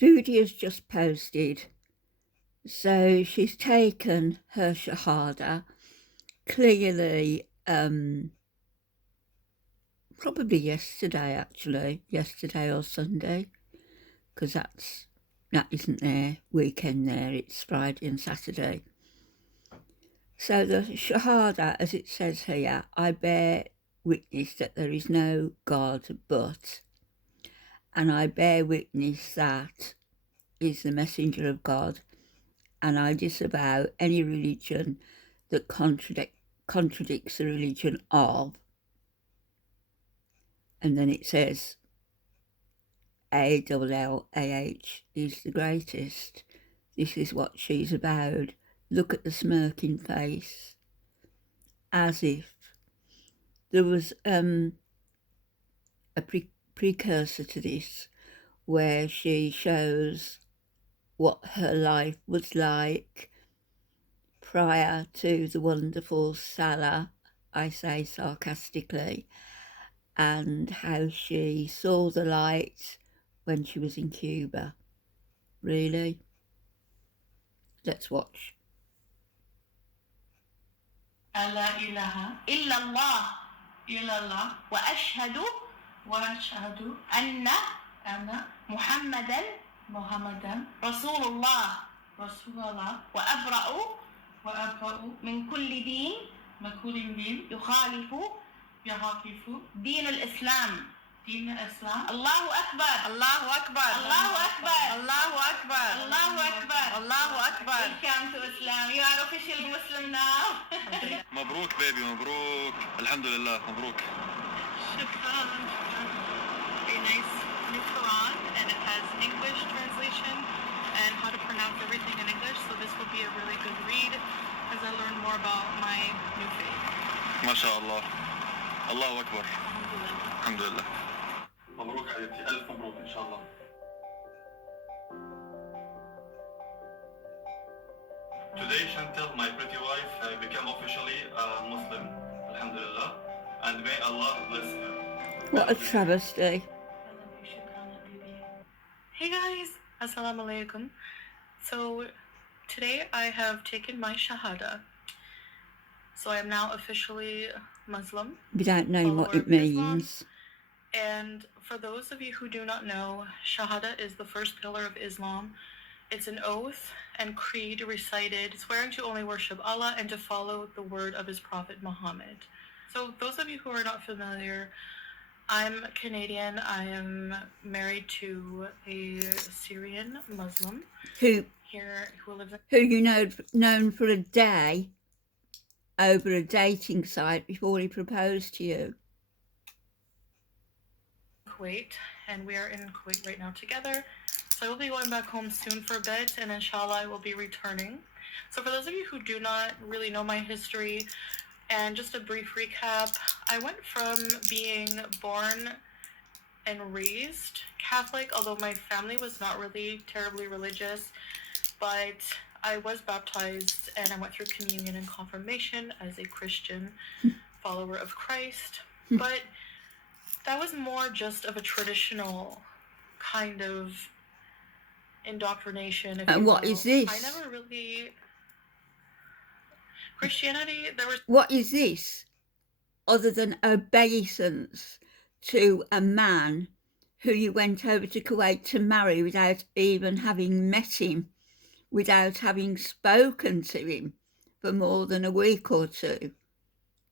Foodie has just posted. So she's taken her Shahada, clearly, probably yesterday or Sunday, because that isn't their weekend there, it's Friday and Saturday. So the Shahada, as it says here, I bear witness that there is no God but, and I bear witness that is the messenger of God, and I disavow any religion that contradicts the religion of, and then it says ALLAH is the greatest. This is what she's about. Look at the smirking face, as if there was a precursor to this, where she shows what her life was like prior to the wonderful Saleh, I say sarcastically, and how she saw the light when she was in Cuba. Really? Let's watch. لا إله إلا الله وأشهد أن محمدا رسول الله وأبرأ من كل دين يخالف دين الإسلام الله أكبر الله أكبر الله أكبر الله أكبر الله أكبر الله أكبر. Welcome to Islam. You are official Muslim now. مبروك بيبي مبروك الحمد لله مبروك. Shukran. Very nice new Quran, and it has English translation and how to pronounce everything in English, so this will be a really good read as I learn more about my new faith. ما شاء الله الله أكبر الحمد لله. مبروك حبيبتي ألف مبروك إن شاء الله. Today Chantal, my pretty wife, became officially a Muslim, alhamdulillah, and may Allah bless her. What a travesty. Hey guys, assalamu alaikum. So today I have taken my Shahada. So I am now officially Muslim. Without knowing what it means. And for those of you who do not know, Shahada is the first pillar of Islam. It's an oath and creed recited, swearing to only worship Allah and to follow the word of his prophet Muhammad. So those of you who are not familiar, I'm Canadian. I am married to a Syrian Muslim who lives in who you know known for a day over a dating site before he proposed to you. Kuwait, and we are in Kuwait right now together. So I will be going back home soon for a bit, and inshallah I will be returning. So for those of you who do not really know my history, and just a brief recap, I went from being born and raised Catholic, although my family was not really terribly religious, but I was baptized and I went through communion and confirmation as a Christian follower of Christ. But that was more just of a traditional kind of indoctrination. And what is this? I never really... Christianity, there was... What is this other than obeisance to a man who you went over to Kuwait to marry without even having met him, without having spoken to him for more than a week or two?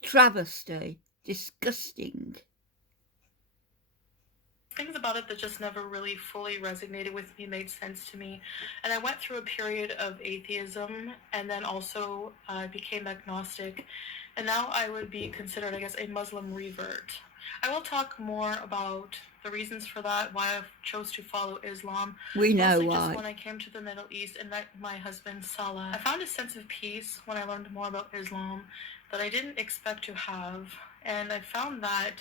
Travesty. Disgusting. Things about it that just never really fully resonated with me, made sense to me. And I went through a period of atheism, and then also I became agnostic. And now I would be considered, I guess, a Muslim revert. I will talk more about the reasons for that, why I chose to follow Islam. We know why. Just when I came to the Middle East and met my husband, Saleh, I found a sense of peace when I learned more about Islam that I didn't expect to have. And I found that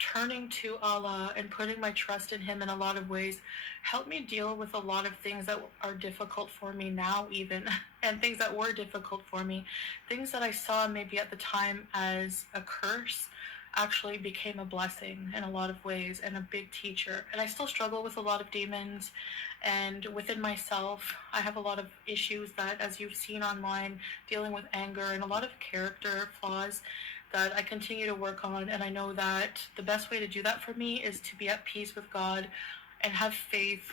turning to Allah and putting my trust in him in a lot of ways helped me deal with a lot of things that are difficult for me now even, and things that were difficult for me, things that I saw maybe at the time as a curse. actually became a blessing in a lot of ways and a big teacher. And I still struggle with a lot of demons, and within myself I have a lot of issues that, as you've seen online, dealing with anger and a lot of character flaws that I continue to work on. And I know that the best way to do that for me is to be at peace with God and have faith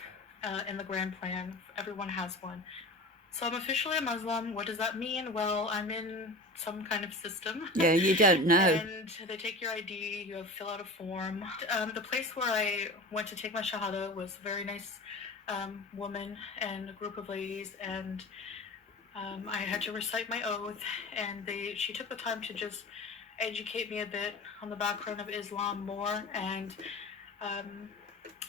in the grand plan. Everyone has one. So I'm officially a Muslim. What does that mean? Well, I'm in some kind of system. Yeah, you don't know. And they take your ID, you have to fill out a form. The place where I went to take my Shahada was a very nice woman and a group of ladies, and I had to recite my oath, and she took the time to just educate me a bit on the background of Islam more, and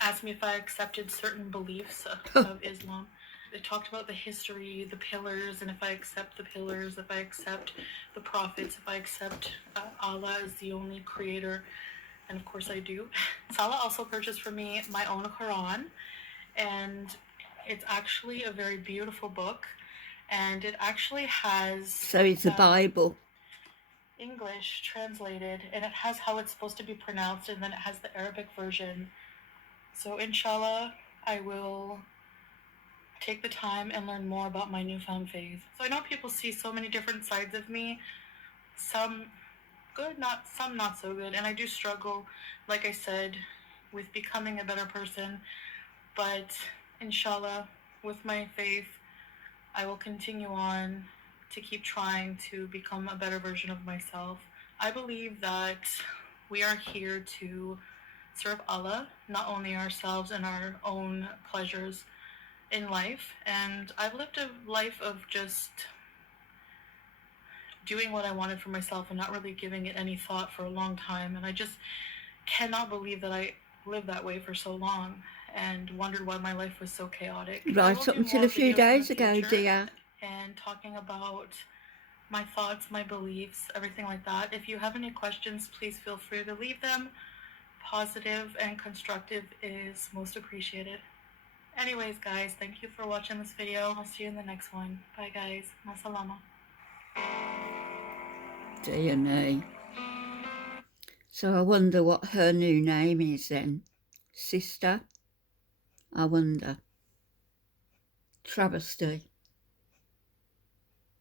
asked me if I accepted certain beliefs of Islam. They talked about the history, the pillars, and if I accept the pillars, if I accept the prophets, if I accept Allah as the only creator, and of course I do. Saleh also purchased for me my own Quran, and it's actually a very beautiful book, and it actually has... So it's the Bible. English translated, and it has how it's supposed to be pronounced, and then it has the Arabic version. So inshallah, I will take the time and learn more about my newfound faith. So I know people see so many different sides of me, some good, some not so good, and I do struggle, like I said, with becoming a better person, but inshallah, with my faith, I will continue on to keep trying to become a better version of myself. I believe that we are here to serve Allah, not only ourselves and our own pleasures in life. And I've lived a life of just doing what I wanted for myself and not really giving it any thought for a long time. And I just cannot believe that I lived that way for so long and wondered why my life was so chaotic. Right up until a few days ago, dear. And talking about my thoughts, my beliefs, everything like that. If you have any questions, please feel free to leave them. Positive and constructive is most appreciated. Anyways, guys, thank you for watching this video. I'll see you in the next one. Bye, guys. Masalama. Dear me. So I wonder what her new name is then. Sister? I wonder. Travesty.